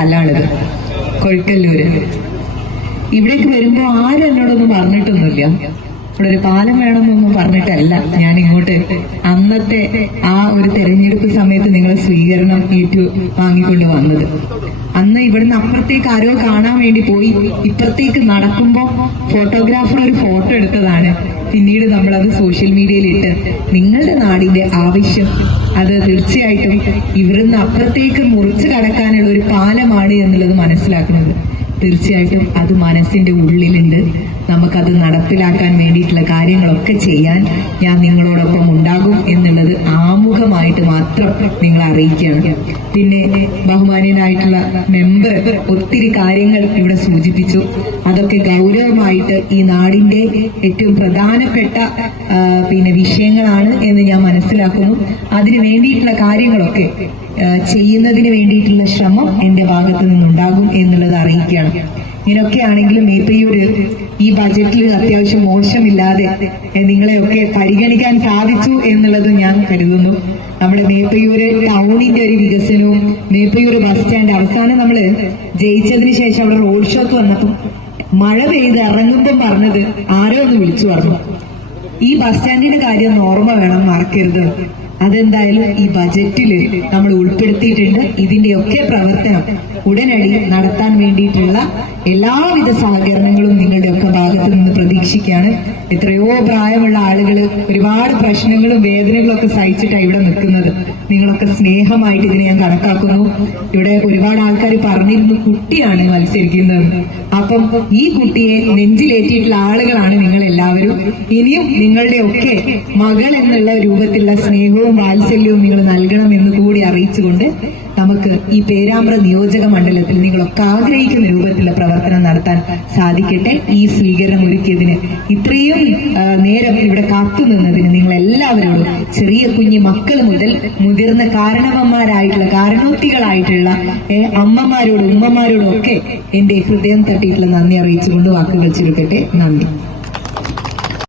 സ്ഥലമാണിത്, കൊഴുക്കല്ലൂര്. ഇവിടേക്ക് വരുമ്പോ ആരും എന്നോടൊന്നും പറഞ്ഞിട്ടൊന്നുമില്ല. ഇവിടെ ഒരു പാലം വേണമെന്നൊന്നും പറഞ്ഞിട്ടല്ല ഞാൻ ഇങ്ങോട്ട് അന്നത്തെ ആ ഒരു തെരഞ്ഞെടുപ്പ് സമയത്ത് നിങ്ങളെ സ്വീകരണം വാങ്ങിക്കൊണ്ട് വന്നത്. അന്ന് ഇവിടുന്ന് അപ്പുറത്തേക്ക് ആരോ കാണാൻ വേണ്ടി പോയി, ഇപ്പുറത്തേക്ക് നടക്കുമ്പോ ഫോട്ടോഗ്രാഫർ ഒരു ഫോട്ടോ എടുത്തതാണ്. പിന്നീട് നമ്മളത് സോഷ്യൽ മീഡിയയിൽ ഇട്ട് നിങ്ങളുടെ നാടിന്റെ ആവശ്യം അത് തീർച്ചയായിട്ടും ഇവിടുന്ന് അപ്പുറത്തേക്ക് മുറിച്ചു കടക്കാനുള്ള ഒരു പാലമാണ് എന്നുള്ളത് മനസ്സിലാക്കുന്നത്. തീർച്ചയായിട്ടും അത് മനസ്സിന്റെ ഉള്ളിലുണ്ട്. നമുക്കത് നടപ്പിലാക്കാൻ വേണ്ടിയിട്ടുള്ള കാര്യങ്ങളൊക്കെ ചെയ്യാൻ ഞാൻ നിങ്ങളോടൊപ്പം ഉണ്ടാകും എന്നുള്ളത് ആമുഖമായിട്ട് മാത്രം നിങ്ങളെ അറിയിക്കുകയാണ്. പിന്നെ ബഹുമാന്യനായിട്ടുള്ള മെമ്പർ ഒത്തിരി കാര്യങ്ങൾ ഇവിടെ സൂചിപ്പിച്ചു. അതൊക്കെ ഗൗരവമായിട്ട് ഈ നാടിന്റെ ഏറ്റവും പ്രധാനപ്പെട്ട വിഷയങ്ങളാണ് എന്ന് ഞാൻ മനസ്സിലാക്കുന്നു. അതിനു വേണ്ടിയിട്ടുള്ള കാര്യങ്ങളൊക്കെ ചെയ്യുന്നതിന് വേണ്ടിയിട്ടുള്ള ശ്രമം എന്റെ ഭാഗത്തു നിന്നുണ്ടാകും എന്നുള്ളത് അറിയിക്കുകയാണ്. ഇങ്ങനെയൊക്കെയാണെങ്കിലും മേപ്പയ്യൂര് ഈ ബജറ്റിൽ അത്യാവശ്യം മോശമില്ലാതെ നിങ്ങളെയൊക്കെ പരിഗണിക്കാൻ സാധിച്ചു എന്നുള്ളത് ഞാൻ കരുതുന്നു. നമ്മുടെ മേപ്പയ്യൂര് ടൗണിന്റെ ഒരു വികസനവും മേപ്പയ്യൂര് ബസ് സ്റ്റാൻഡ് അവസാനം നമ്മള് ജയിച്ചതിന് ശേഷം അവിടെ റോഡ് ഷോക്ക് വന്നപ്പോൾ മഴ പെയ്ത് ഇറങ്ങുമ്പം പറഞ്ഞത് ആരോ ഒന്ന് വിളിച്ചു പറഞ്ഞു, ഈ ബസ് സ്റ്റാൻഡിന്റെ കാര്യം ഓർമ്മ വേണം, മറക്കരുത്. അതെന്തായാലും ഈ ബജറ്റില് നമ്മൾ ഉൾപ്പെടുത്തിയിട്ടുണ്ട്. ഇതിന്റെയൊക്കെ പ്രവർത്തനം ഉടനടി നടത്താൻ വേണ്ടിയിട്ടുള്ള എല്ലാവിധ സഹകരണങ്ങളും നിങ്ങളുടെയൊക്കെ ഭാഗത്ത് നിന്ന് പ്രതീക്ഷിക്കുകയാണ്. എത്രയോ പ്രായമുള്ള ആളുകൾ ഒരുപാട് പ്രശ്നങ്ങളും വേദനകളും ഒക്കെ സഹിച്ചിട്ടാണ് ഇവിടെ നിൽക്കുന്നത്. നിങ്ങളൊക്കെ സ്നേഹമായിട്ട് ഇതിനെ ഞാൻ കണക്കാക്കുന്നു. ഇവിടെ ഒരുപാട് ആൾക്കാർ പറഞ്ഞിരുന്നു കുട്ടിയാണ് മത്സരിക്കുന്നത്. അപ്പം ഈ കുട്ടിയെ നെഞ്ചിലേറ്റിയിട്ടുള്ള ആളുകളാണ് നിങ്ങൾ എല്ലാവരും. ഇനിയും നിങ്ങളുടെയൊക്കെ മകൾ എന്നുള്ള രൂപത്തിലുള്ള സ്നേഹവും വാത്സല്യവും നിങ്ങൾ നൽകണം എന്ന് കൂടി അറിയിച്ചുകൊണ്ട് നമുക്ക് ഈ പേരാമ്പ്ര നിയോജക മണ്ഡലത്തിൽ നിങ്ങളൊക്കെ ആഗ്രഹിക്കുന്ന രൂപത്തിലുള്ള പ്രവർത്തനം നടത്താൻ സാധിക്കട്ടെ. ഈ സ്വീകരണം ഒരുക്കിയതിന്, ഇത്രയും നേരം ഇവിടെ കാത്തുനിന്നതിന് നിങ്ങൾ എല്ലാവരോടും, ചെറിയ കുഞ്ഞു മക്കൾ മുതൽ മുതിർന്ന കാരണവന്മാരായിട്ടുള്ള കാരണോത്തികളായിട്ടുള്ള അമ്മമാരോടും ഉമ്മമാരോടും ഒക്കെ എന്റെ ഹൃദയം തട്ടിയിട്ടുള്ള നന്ദി അറിയിച്ചുകൊണ്ട് വാക്കുകൾ ചുരുക്കട്ടെ. നന്ദി.